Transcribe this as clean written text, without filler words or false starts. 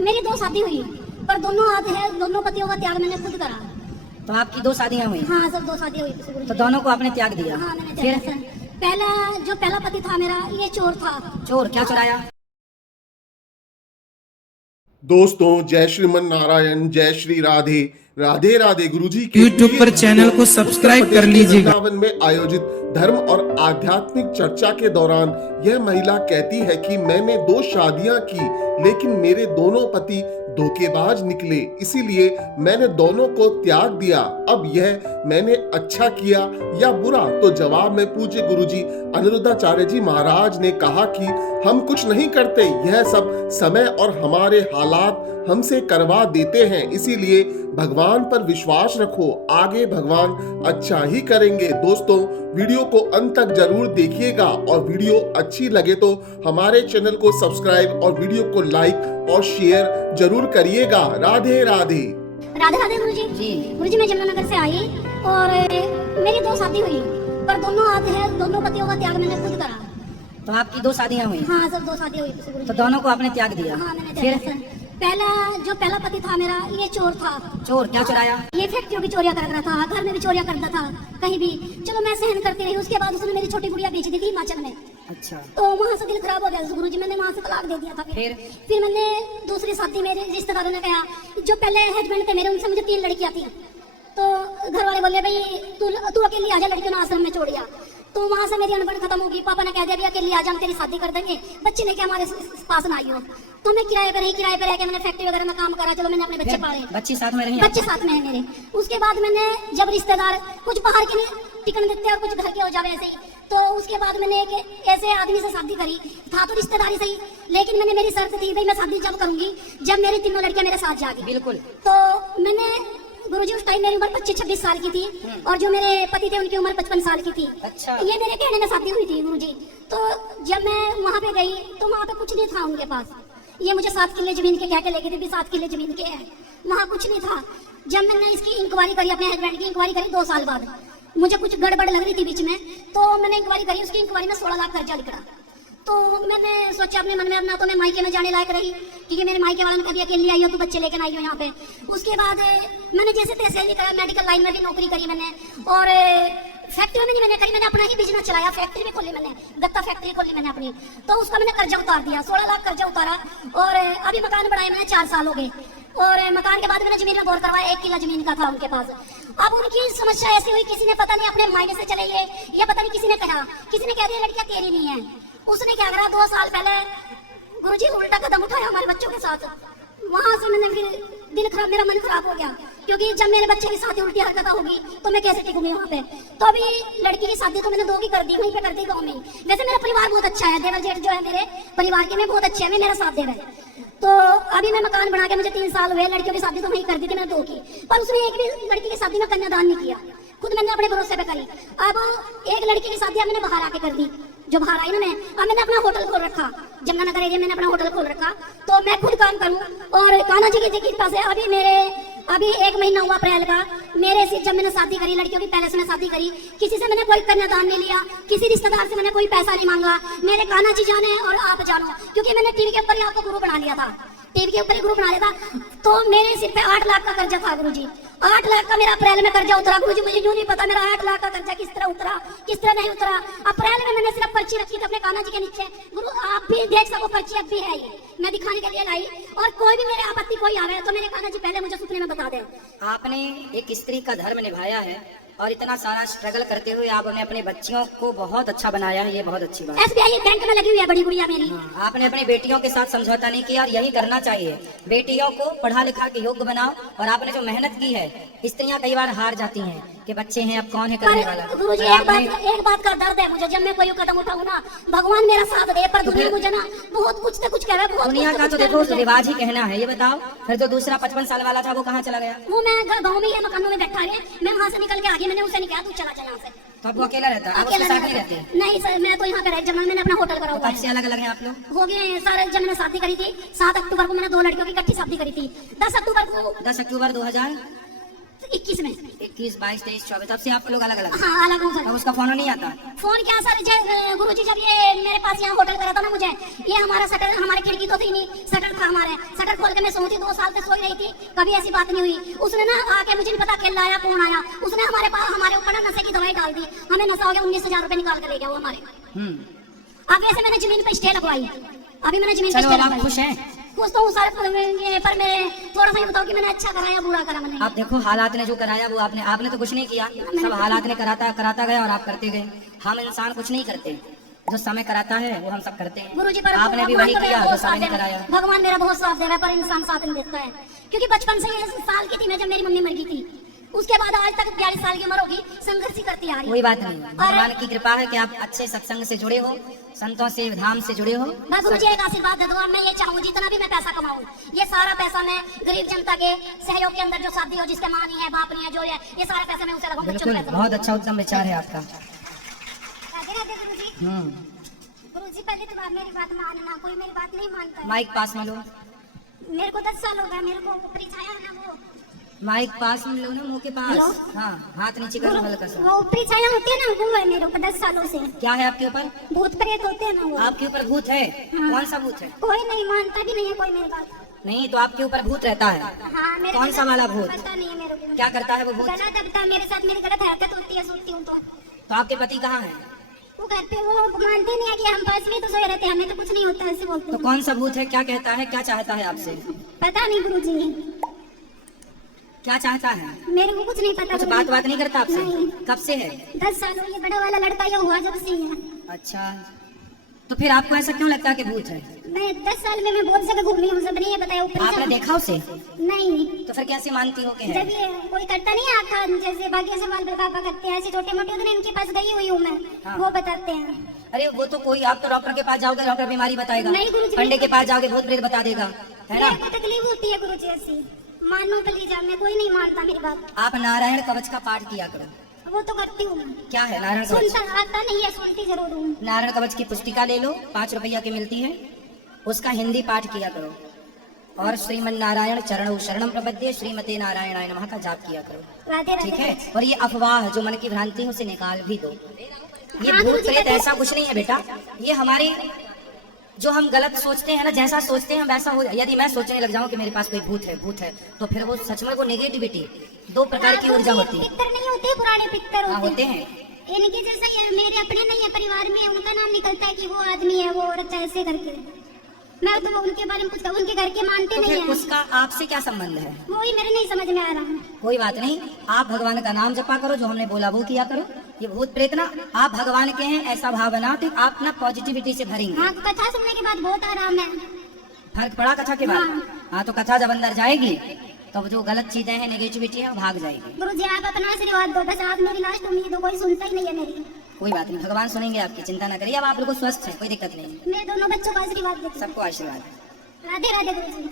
मेरी 2 शादी हुई, पर दोनों पतियों का त्याग मैंने खुद करा। तो आपकी 2 शादियां हुई? हाँ, सब 2 शादी हुई गुरुजी। तो दोनों को आपने त्याग दिया? हाँ, मैंने त्याग दिया। पहला पति था मेरा, ये चोर था। चोर? क्या चुराया? दोस्तों, जय श्रीमन नारायण, जय श्री राधे राधे राधे। गुरुजी के YouTube पर चैनल को सब्सक्राइब कर लीजिएगा। वृंदावन में आयोजित धर्म और आध्यात्मिक चर्चा के दौरान यह महिला कहती है कि मैंने 2 शादियां की, लेकिन मेरे दोनों पति धोखेबाज निकले, इसीलिए मैंने दोनों को त्याग दिया। अब यह मैंने अच्छा किया या बुरा? तो जवाब में पूज्य गुरुजी अनिरुद्धाचार्य जी महाराज ने कहा कि हम कुछ नहीं करते, यह सब समय और हमारे हालात हमसे करवा देते हैं। इसीलिए भगवान पर विश्वास रखो, आगे भगवान अच्छा ही करेंगे। दोस्तों, वीडियो को अंत तक जरूर देखिएगा और वीडियो अच्छी लगे तो हमारे चैनल को सब्सक्राइब और वीडियो को लाइक और शेयर जरूर करिएगा। राधे राधे। राधे राधे गुरुजी। गुरुजी, मैं जमुनानगर से आई और मेरी 2 शादी हुई, पर दोनों पतियों का त्याग मैंने खुद करा। तो आपकी 2 शादियां हुई? हाँ, सब 2 शादी हुई गुरुजी। तो दोनों को आपने त्याग दिया? हाँ, मैंने त्याग दिया। पहला पति था मेरा, ये चोर था। चोर? क्या चुराया? ये फैक्ट्रियों की चोरियां कर रहा था, घर में भी चोरियां करता था, कहीं भी। चलो मैं सहन करती रही। उसके बाद उसने मेरी छोटी गुड़िया बेच दी थी हिमाचल में। अच्छा। तो वहाँ से दिल खराब हो गया गुरुजी, मैंने वहाँ से तलाक दे दिया था। फिर मैंने दूसरी शादी, मेरे रिश्तेदारों ने कहा, जो पहले हस्बैंड थे मेरे, उनसे मुझे 3 लड़कियां थी। तो घर वाले बोले, भाई तू अकेली आजा, लड़कियों ने आश्रम में छोड़ दिया। तो वहाँ से मेरी अनबन खत्म होगी। पापा ने कह दिया, अकेली आ जा, हम तेरी शादी कर देंगे, बच्चे लेके हमारे पास ना आई हो। तो मैं किराए पर रह के मैंने फैक्ट्री वगैरह में काम करा। चलो, मैंने अपने बच्चे पाले। बच्चे साथ में रहे? बच्चे साथ में है मेरे। उसके बाद मैंने, जब रिश्तेदार कुछ बाहर के टिकन देते और कुछ घर के हो जावे ऐसे ही, तो उसके बाद मैंने एक ऐसे आदमी से शादी करी। था तो रिश्तेदारी सही, लेकिन मेरी शर्त थी, भाई मैं शादी जब करूंगी जब मेरी 3 लड़कियां मेरे साथ जाएगी। बिल्कुल। तो मैंने गुरुजी, उस टाइम मेरी उम्र 25-26 साल की थी और जो मेरे पति थे उनकी उम्र 55 साल की थी। अच्छा। ये मेरे कहने में शादी हुई थी गुरुजी। तो जब मैं वहाँ पे गई तो वहाँ पे कुछ नहीं था उनके पास। ये मुझे 7 किले जमीन के कह के लेके थे, 7 किले जमीन के हैं, वहाँ कुछ नहीं था। जब मैंने इसकी इंक्वायरी करी, अपने हस्बैंड की इंक्वायरी करी 2 साल बाद, मुझे कुछ गड़बड़ लग रही थी बीच में, तो मैंने इंक्वायरी करी। उसकी इंक्वायरी में 16 लाख कर्जा निकला। तो मैंने सोचा अपने मन में, अपना तो मैं मायके में जाने लायक रही, क्योंकि मेरे मायके वालों ने कभी अकेली आई हो तो बच्चे लेकर आई हो यहाँ पे। उसके बाद मैंने जैसे तैसे ही करा, मेडिकल लाइन में भी नौकरी करी मैंने, और फैक्ट्री में नहीं मैंने करी, मैंने अपना ही बिजनेस चलाया। फैक्ट्री भी खोली मैंने, गत्ता फैक्ट्री खोली मैंने अपनी। तो उसका मैंने कर्जा उतार दिया, 16 लाख कर्जा उतारा। और अभी मकान बनाए मैंने, 4 साल हो गए। और मकान के बाद मैंने जमीन में बोर करवाया, 1 किला जमीन का था उनके पास। अब उनकी समस्या ऐसी हुई, किसी ने पता नहीं अपने मायने से चले गए, या पता नहीं किसी ने कहा, किसी ने कह दिया लड़कियां तेरी नहीं है। उसने क्या करा, 2 साल पहले गुरुजी उल्टा कदम उठाया हमारे बच्चों के साथ। वहां से मैंने फिर दिल खराब, मेरा मन खराब हो गया, क्योंकि जब मेरे बच्चे की शादी उल्टी हरकत होगी तो मैं कैसे टिकूंगी वहाँ पे। तो अभी लड़की की शादी तो मैंने 2 की कर दी, वहीं पे कर दी गाँव में। वैसे मेरा परिवार बहुत अच्छा है, देवर जेठ जो है मेरे परिवार के में बहुत अच्छे हैं, मेरा साथ दे रहे। तो अभी मैं मकान बना के, मुझे 3 साल हुए, लड़कियों की शादी तो वहीं कर दी थी मैंने 2 की, पर उसने एक भी लड़की की शादी में कन्यादान नहीं किया, खुद मैंने अपने भरोसे पे करी। अब एक लड़की की शादी मैंने बाहर आके कर दी, जो बाहर आई ना मैं, अब मैंने अपना होटल खोल रखा जमुनानगर एरिया में, मैंने अपना होटल खोल रखा। तो मैं खुद काम करूं, और कान्हा जी की कृपा से अभी 1 महीना हुआ अप्रैल का, मेरे से जब मैंने शादी करी, लड़कियों की पैलेस में शादी करी, किसी से मैंने कोई कन्यादान नहीं लिया, किसी रिश्तेदार से मैंने कोई पैसा नहीं मांगा। मेरे कान्हा जी जाने और आप जानो, क्योंकि मैंने टीवी के ऊपर ही आपको गुरु बना लिया था, टीवी के ऊपर ही गुरु बना लिया था। तो मेरे सिर पे 8 लाख का कर्जा था गुरुजी, 8 लाख का मेरा अप्रैल में कर्जा उतरा। गुरुजी, मुझे यूं नहीं पता मेरा 8 लाख का कर्जा किस तरह उतरा, किस तरह नहीं उतरा। अप्रैल में मैंने सिर्फ पर्ची रखी थी अपने कान्हा जी के नीचे। गुरु, आप भी देख सको, पर्ची अब भी है, ये मैं दिखाने के लिए लाई। और कोई भी मेरे आपत्ति कोई आवे तो मेरे कान्हा जी पहले मुझे सुपने में बता दे। आपने एक स्त्री का धर्म निभाया है, और इतना सारा स्ट्रगल करते हुए आपने अपने बच्चियों को बहुत अच्छा बनाया है, ये बहुत अच्छी बात है। SBI बैंक में लगी हुई है बड़ी गुड़िया मेरी। आपने अपनी बेटियों के साथ समझौता नहीं किया, और यही करना चाहिए। बेटियों को पढ़ा लिखा के योग्य बनाओ, और आपने जो मेहनत की है, स्त्रियां कई बार हार जाती हैं कि बच्चे हैं, अब कौन है करने वाला। गुरुजी, एक बात का दर्द है मुझे, जब मैं कोई कदम उठाऊं ना, भगवान मेरा साथ दे, पर दुनिया मुझे ना बहुत कुछ से कुछ कह रहा है। दुनिया का तो देखो रिवाज ही कहना है। ये बताओ, फिर जो दूसरा 55 साल वाला था वो कहाँ चला गया? वो मैं गाँव में, मकानों में बैठा है, मैं वहाँ से निकल के आ गई। मैंने उसे नहीं कहा तू चला जा यहाँ से। तो आपको अकेला रहता है? अकेला नहीं रहते? नहीं सर, मैं तो यहाँ पे रह, जब मैंने अपना होटल करा हुआ है। कब से अलग अलग हैं आप लोग? हो गए सारे। जब मैंने शादी करी थी 7 अक्टूबर को, मैंने 2 लड़कियों की इकट्ठी शादी करी थी। 10 अक्टूबर 2000 21 में। 21, 22, 23, 24 तब से आप लोग अलग अलग? हाँ अलग हूँ अब सर। उसका फोन नहीं आता? फोन क्या सर, गुरुजी जब ये मेरे पास यहाँ होटल करा था ना मुझे, ये हमारा शटर, हमारी खिड़की तो थी नहीं, शटर था हमारे, शटर खोल के मैं सोई थी, 2 साल तक सोई रही थी, कभी ऐसी बात नहीं हुई। उसने ना आके, मुझे नहीं पता खेल आया कौन आया, उसने हमारे पास, हमारे ऊपर ना नशे की दवाई डाल दी, हमें नशा हो गया, 19,000 रुपए निकाल के ले गया वो हमारे। अब ऐसे मैंने जमीन पे स्टे लगवाई, अभी मैंने जमीन पे चलो स्टे अब आप लगवाई। खुश हैं? खुश तो हूँ सर, पर मैं थोड़ा सा ये बताओ कि मैंने अच्छा करा या बुरा करा मैंने। आप देखो हालात ने जो कराया वो आपने तो कुछ नहीं किया, सब हालात ने कराता गया और आप करते गए। हम इंसान कुछ नहीं करते, जो समय कराता है वो हम सब करते हैं। गुरुजी पर आपने भी भगवान वही तो मेरा किया जो बहुत समय साथ ने दे रहा कराया। है। भगवान मेरा बहुत साथ दे रहा है, पर इंसान साथ नहीं देता है, क्योंकि बचपन से 1 साल की थी मैं जब मेरी मम्मी मर गई थी, उसके बाद आज तक 42 साल की उम्र होगी, संघर्ष ही करती आ रही कोई है। बात नहीं, भगवान की कृपा है कि आप अच्छे सत्संग से जुड़े हो, संतों से, धाम से जुड़े हो। मैं गुरुजी एक आशीर्वाद दे दूँ, मैं ये चाहूँ जितना भी मैं पैसा कमाऊँ, ये सारा पैसा मैं गरीब जनता के सहयोग के अंदर, जो शादी हो जिसके माँ नहीं है, बाप नहीं है, जो है, ये सारा पैसा मैं उसे लगाऊँ, बच्चों बिल्कुल, को पैसा बहुत अच्छा उत्तम विचार है आपका। राधे राधे गुरुजी। हम्म, गुरुजी पहले तो आप मेरी बात मानना, कोई मेरी बात नहीं मानता है। माइक पास में लो, मेरे को 10 साल हो गए, मेरे को ऊपरी छाया है ना वो, माइक पास में लो ना, मुंह के पास। हेलो? हाँ, हाथ नीचे करो हल्का सा। वो ऊपरी छाया होती है ना, वो है मेरे ऊपर 10 सालों से। क्या है आपके ऊपर? भूत प्रेत होते हैं ना वो। आपके ऊपर भूत है? हाँ। कौन सा भूत है? कोई नहीं मानता भी नहीं है कोई मेरी बात। नहीं तो आपके ऊपर भूत रहता है। हाँ, मेरे कौन सा वाला भूत? पता नहीं है मेरे को। क्या करता है वो भूत? गलत दबता है मेरे साथ, मेरी गलत हरकत होती है, सोती हूँ तो आपके पति कहाँ है? वो कहते हैं, वो मानते नहीं है कि हम पास में तो सोए रहते हैं, हमें तो कुछ नहीं होता, ऐसे बोलते तो हैं। कौन सा भूत है? क्या कहता है? क्या चाहता है आपसे? पता नहीं गुरुजी, क्या चाहता है? मेरे को कुछ नहीं पता। कुछ गुरुजी। बात नहीं करता आपसे? नहीं। कब से है? 10 साल हुए, बड़ा वाला लड़का ये हुआ जब से ही है। अच्छा, तो फिर आपको ऐसा क्यों लगता है कि भूत है? मैं 10 साल में मैं बहुत जगह घूमी हूँ, सबने ये बताया ऊपरी आपने छाया- देखा उसे? नहीं, तो फिर कैसे मानती हो कि जब है? ये कोई करता नहीं आता, जैसे बाकी से बाल बाबा करते हैं, ऐसे छोटे मोटे, उधर इनके पास गई हुई हूँ मैं, हाँ। वो बताते हैं। अरे वो तो कोई, आप तो डॉक्टर के पास जाओगे, डॉक्टर बीमारी बताएगा। नहीं गुरुजी, पंडित के पास जाओगे, भूत प्रेत बता देगा, है ना? मेरे को तकलीफ होती है गुरुजी ऐसी, मानो कलीजा में, कोई नहीं मानता मेरी बात। आप नारायण कवच का पाठ किया करो। वो तो करती हूँ मैं, क्या है नारायण कवच? सुनता आता नहीं है, सुनती जरूर हूँ। नारायण कवच की पुस्तिका ले लो, 5 रुपया की मिलती है, उसका हिंदी पाठ किया करो। और श्रीमन नारायण चरणौ शरणम प्रपद्ये श्रीमते नारायणाय नमः का जाप किया करो। राधे ठीक राधे। है? और ये अफवाह जो मन की भ्रांति है उसे निकाल भी दो। ये हाँ, भूत गुरुजी, प्रेत पता है। ऐसा कुछ नहीं है बेटा, ये हमारे जो हम गलत सोचते हैं ना, जैसा सोचते हैं वैसा हो। यदि मैं सोचने लग जाऊं कि मेरे पास कोई भूत है, तो फिर वो सच में वो नेगेटिविटी, 2 प्रकार की ऊर्जा होती है। पितर नहीं होते, पुराने पितर हाँ, होते होते हैं। इनके जैसा ही मेरे अपने नहीं है, परिवार में उनका नाम निकलता है कि वो आदमी है, वो औरत है, ऐसे करके। मैं तो वो उनके बारे में कुछ उनके घर के मानते तो नहीं फिर है, उसका आपसे क्या संबंध है? वो ही मेरे नहीं समझ में आ रहा। कोई बात नहीं, आप भगवान का नाम जपा करो, जो हमने बोला वो किया करो। ये भूत प्रेत ना, आप भगवान के हैं ऐसा भाव बनाओ तो आप ना पॉजिटिविटी से भरेंगे। हाँ, कथा सुनने के बाद बहुत आराम है। फर्क पड़ा कथा के बाद? हाँ। हाँ, तो कथा जब अंदर जाएगी तो जो गलत चीजें हैं, नेगेटिविटी है, वो भाग जाएगी। गुरुजी आप अपना आशीर्वाद दो, बस आप मेरी लास्ट उम्मीद हो, कोई सुनता ही नहीं है मेरी। कोई बात नहीं, भगवान सुनेंगे आपकी, चिंता ना करिए। अब आप लोग स्वस्थ हैं, कोई दिक्कत नहीं है। मैं दोनों बच्चों का आशीर्वाद देती हूँ। सबको आशीर्वाद। राधे राधे गुरुजी।